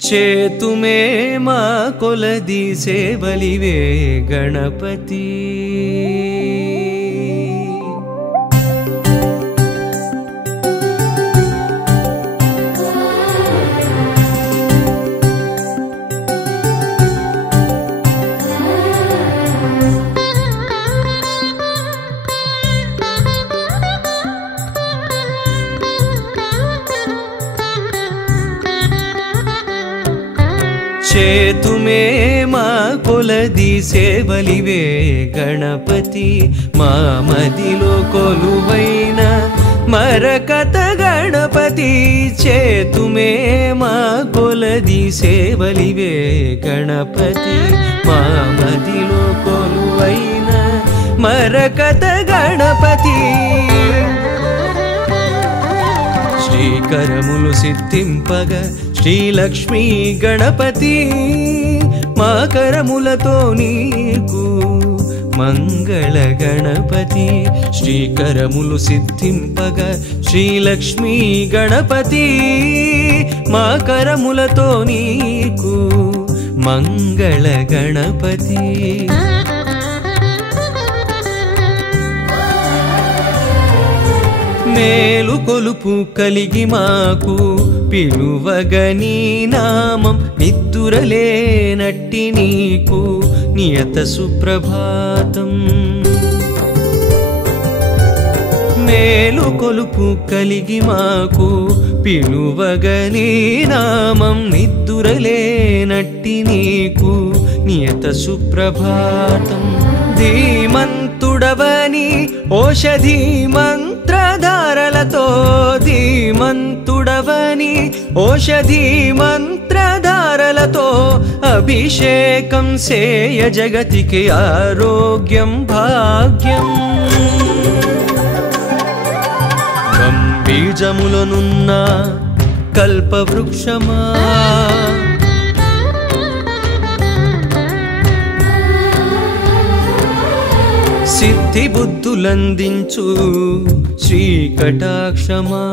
చేతుమే మా కొలది సేవలివే గణపతి చేతుమే మా కొలది సేవలివే గణపతి మా మదిలో కొలువైన మరకత గణపతి చేతుమే మా కొలది సేవలివే గణపతి మా మదిలో కొలువైన మరకత గణపతి శ్రీకరములు సిద్ధింపగ శ్రీలక్ష్మీ గణపతి మా కరములతో నీకు మంగళ గణపతి శ్రీకరములు సిద్ధింపగ శ్రీలక్ష్మీ గణపతి మా కరములతో నీకు మంగళ గణపతి మేలు కొలుపు కలిగి మాకు పిలువగని నామం నిద్దురలేనట్టి నీకు నియత సుప్రభాతం మేలు కొలుపు కలిగి మాకు పిలువగని నామం నిద్దురలేనట్టి నీకు నియత సుప్రభాతం ధీమంతుడవని ఓషధి మంత్రధారలతో ధీమంతుడవని ఓషధి మంత్రధారలతో అభిషేకం సేయ జగతికి ఆరోగ్యం భాగ్యం బీజములనున్న కల్పవృక్షమా సిద్ధి బుద్ధులందించు శ్రీకటాక్షమా